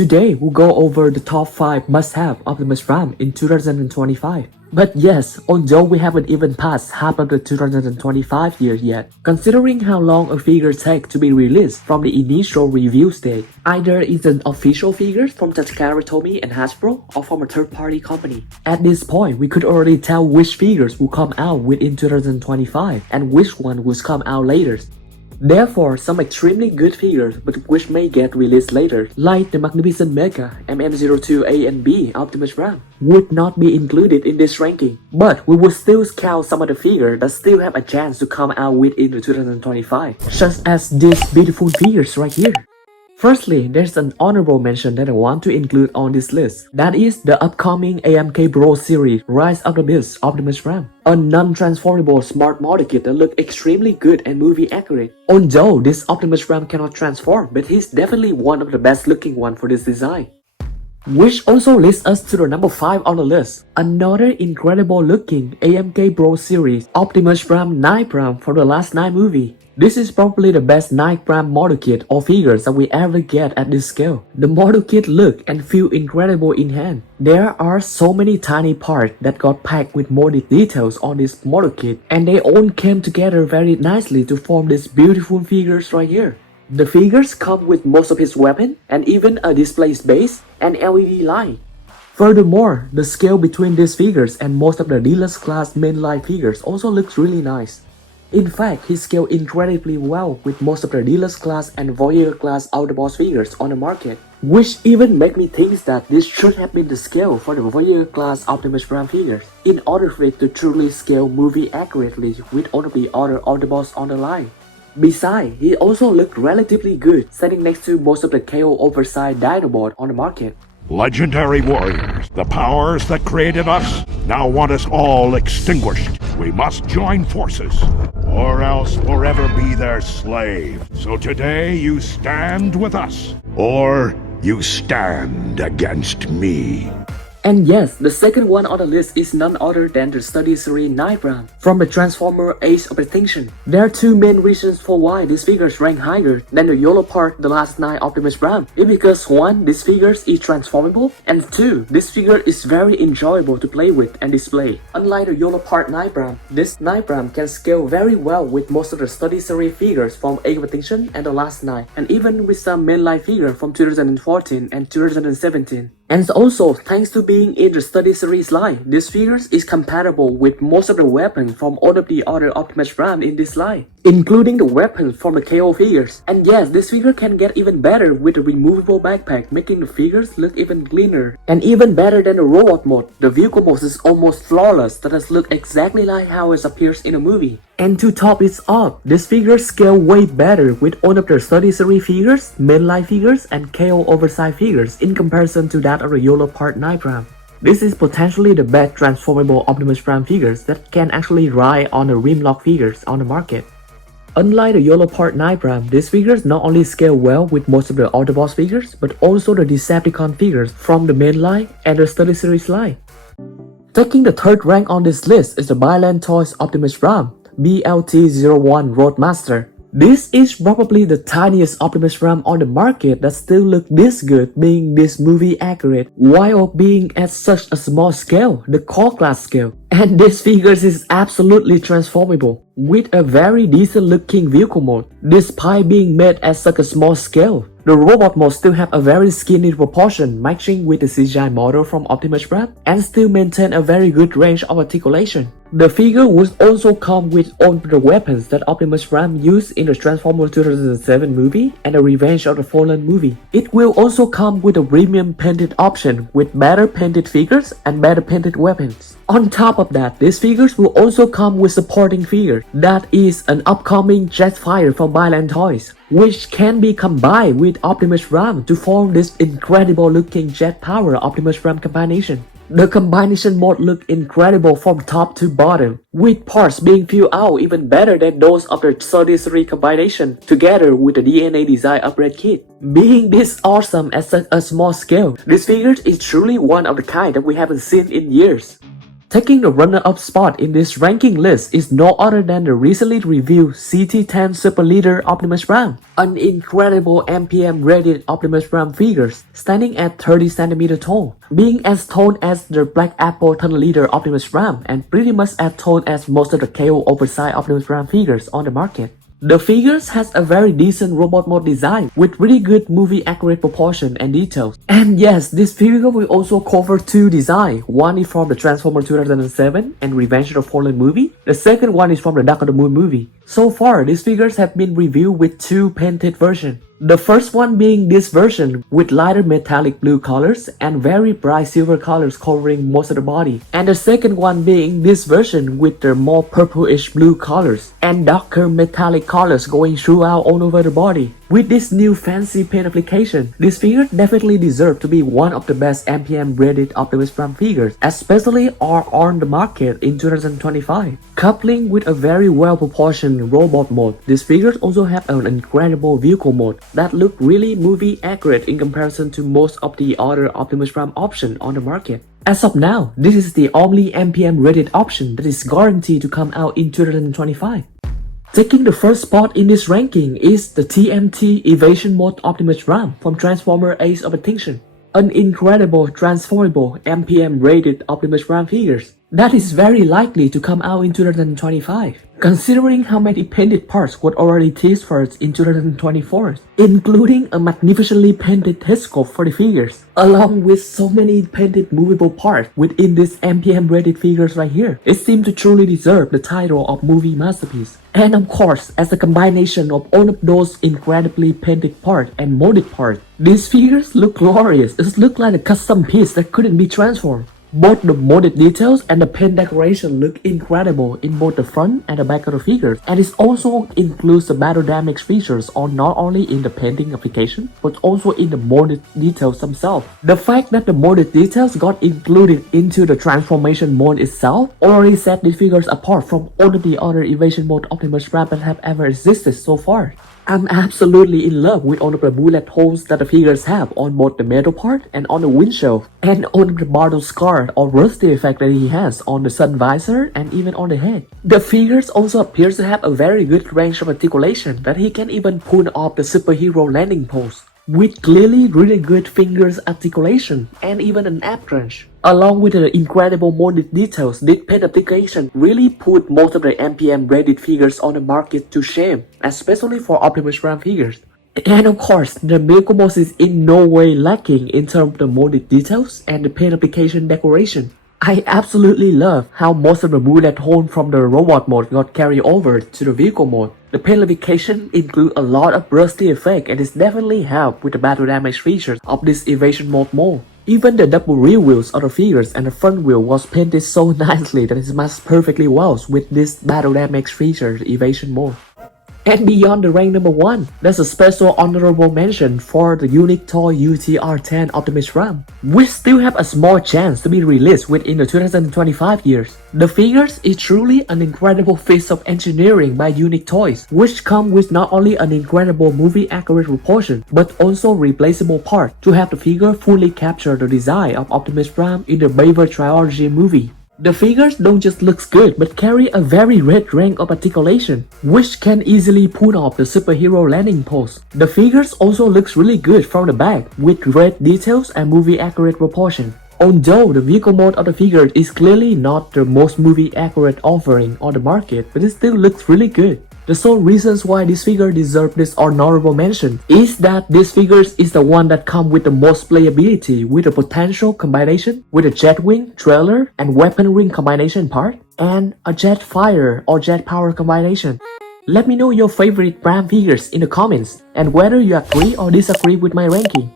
Today we'll go over the top 5 must-have Optimus Prime in 2025. But yes, although we haven't even passed half of the 2025 year yet, considering how long a figure takes to be released from the initial review stage, either it's an official figure from Takara Tomy and Hasbro or from a third-party company. At this point, we could already tell which figures will come out within 2025 and which one will come out later. Therefore, some extremely good figures but which may get released later, like the magnificent Mecha MM02A and B Optimus Prime, would not be included in this ranking. But we will still count some of the figures that still have a chance to come out within the 2025, such as these beautiful figures right here. Firstly, there's an honorable mention that I want to include on this list. That is the upcoming AMK Bro series Rise of the Beast Optimus Prime. A non-transformable smart model kit that looks extremely good and movie accurate. Although this Optimus Prime cannot transform, but he's definitely one of the best looking one for this design. Which also leads us to the number 5 on the list. Another incredible looking AMK Bro series Optimus Prime 9 Prime from the last 9 movie. This is probably the best 9 Prime model kit or figures that we ever get at this scale. The model kit look and feel incredible in hand. There are so many tiny parts that got packed with more details on this model kit, and they all came together very nicely to form these beautiful figures right here. The figures come with most of his weapon and even a display space and LED light. Furthermore, the scale between these figures and most of the deluxe class mainline figures also looks really nice. In fact, he scaled incredibly well with most of the deluxe class and Voyager class Autobots figures on the market, which even made me think that this should have been the scale for the Voyager class Optimus Prime figures, in order for it to truly scale movie accurately with all of the other Autobots on the line. Besides, he also looked relatively good, standing next to most of the KO oversized Dinobot on the market. Legendary warriors, the powers that created us now want us all extinguished. We must join forces, or else forever be their slave. So today you stand with us, or you stand against me. And yes, the second one on the list is none other than the studioseries 9 Prime from the Transformer Age of Extinction. There are two main reasons for why these figures rank higher than the Yolopark The Last 9 Optimus Prime. It's because 1. This figure is transformable, and 2. This figure is very enjoyable to play with and display. Unlike the Yolopark 9 Prime, this 9 Prime can scale very well with most of the studioseries figures from Age of Extinction and The Last 9, and even with some mainline figures from 2014 and 2017. And also, thanks to being in the studioseries line, this figure is compatible with most of the weapons from all of the other Optimus Prime in this line, including the weapons from the KO figures. And yes, this figure can get even better with the removable backpack, making the figures look even cleaner. And even better than the robot mode, the vehicle mode is almost flawless, that does look exactly like how it appears in a movie. And to top it off, this figure scale way better with all of the studioseries figures, mainline figures, and KO oversized figures in comparison to that of the Yolopark 9 Prime. This is potentially the best transformable Optimus Prime figures that can actually ride on the rimlock figures on the market. Unlike the Yolopark 9 Prime, these figures not only scale well with most of the Autobots figures, but also the Decepticon figures from the mainline and the studioseries line. Taking the third rank on this list is the BaiLanToys Optimus Prime BLT01 Roadmaster. This is probably the tiniest Optimus Prime on the market that still look this good, being this movie accurate while being at such a small scale, the core class scale. And this figure is absolutely transformable with a very decent looking vehicle mode, despite being made at such a small scale. The robot mode still have a very skinny proportion matching with the CGI model from Optimus Prime and still maintain a very good range of articulation. The figure would also come with all the weapons that Optimus Prime used in the Transformers 2007 movie and the Revenge of the Fallen movie. It will also come with a premium painted option with better painted figures and better painted weapons. On top of that, these figures will also come with supporting figure, that is an upcoming Jetfire from BaiLanToys, which can be combined with Optimus Prime to form this incredible looking Jet Power Optimus Prime combination. The combination mode look incredible from top to bottom, with parts being filled out even better than those of the studioseries combination together with the DNA design upgrade kit. Being this awesome at such a small scale, this figure is truly one of the kind that we haven't seen in years. Taking the runner-up spot in this ranking list is no other than the recently reviewed CT10 Super Leader Optimus Prime, an incredible MPM rated Optimus Prime figures standing at 30cm tall, being as tall as the Black Apple Thunder Leader Optimus Prime and pretty much as tall as most of the KO oversized Optimus Prime figures on the market. The figures has a very decent robot mode design with really good movie accurate proportion and details. And yes, this figure will also cover two designs. One is from the Transformers 2007 and Revenge of the Fallen movie. The second one is from the Dark of the Moon movie. So far, these figures have been reviewed with two painted versions. The first one being this version with lighter metallic blue colors and very bright silver colors covering most of the body. And the second one being this version with the more purplish blue colors and darker metallic colors going throughout all over the body. With this new fancy paint application, this figure definitely deserves to be one of the best MPM rated Optimus Prime figures, especially are on the market in 2025. Coupling with a very well proportioned robot mode, these figures also have an incredible vehicle mode that look really movie accurate in comparison to most of the other Optimus Prime options on the market. As of now, this is the only MPM rated option that is guaranteed to come out in 2025. Taking the first spot in this ranking is the TMT Evasion Mode Optimus Prime from Transformers Age of Extinction, an incredible transformable MPM rated Optimus Prime figures that is very likely to come out in 2025, considering how many painted parts were already teased first in 2024, including a magnificently painted head sculpt for the figures, along with so many painted movable parts within this MPM rated figures right here. It seems to truly deserve the title of movie masterpiece. And of course, as a combination of all of those incredibly painted parts and molded parts, these figures look glorious. It looks like a custom piece that couldn't be transformed. Both the molded details and the paint decoration look incredible in both the front and the back of the figures, and it also includes the battle damage features on not only in the painting application but also in the molded details themselves. The fact that the molded details got included into the transformation mode itself already set these figures apart from all of the other Evasion mode Optimus Prime that have ever existed so far. I'm absolutely in love with all of the bullet holes that the figures have on both the metal part and on the windshield, and all of the battle scar or rusty effect that he has on the sun visor and even on the head. The figures also appears to have a very good range of articulation that he can even pull off the superhero landing pose, with clearly really good fingers articulation and even an ab crunch. Along with the incredible molded details, this paint application really put most of the MPM rated figures on the market to shame, especially for Optimus Prime figures. And of course, the vehicle mode is in no way lacking in terms of the molded details and the paint application decoration. I absolutely love how most of the bullet hole from the robot mode got carried over to the vehicle mode. The paint application includes a lot of rusty effect and it definitely helps with the battle damage features of this Evasion mode. Even the double rear wheels of the figures and the front wheel was painted so nicely that it matches perfectly well with this battle damage feature Evasion mode. And beyond the rank number 1, there's a special honorable mention for the unique toy UTR-10 Optimus Prime, which still have a small chance to be released within the 2025 years. The figures is truly an incredible feat of engineering by Unique Toys, which come with not only an incredible movie accurate proportion, but also replaceable part to have the figure fully capture the design of Optimus Prime in the Bayverse trilogy movie. The figures don't just look good but carry a very red rank of articulation, which can easily pull off the superhero landing pose. The figures also looks really good from the back with red details and movie accurate proportion. Although the vehicle mode of the figure is clearly not the most movie accurate offering on the market, but it still looks really good. The sole reasons why this figure deserves this honorable mention is that this figure is the one that comes with the most playability with a potential combination with a jet wing, trailer, and weapon ring combination part, and a jet fire or jet power combination. Let me know your favorite Prime figures in the comments and whether you agree or disagree with my ranking.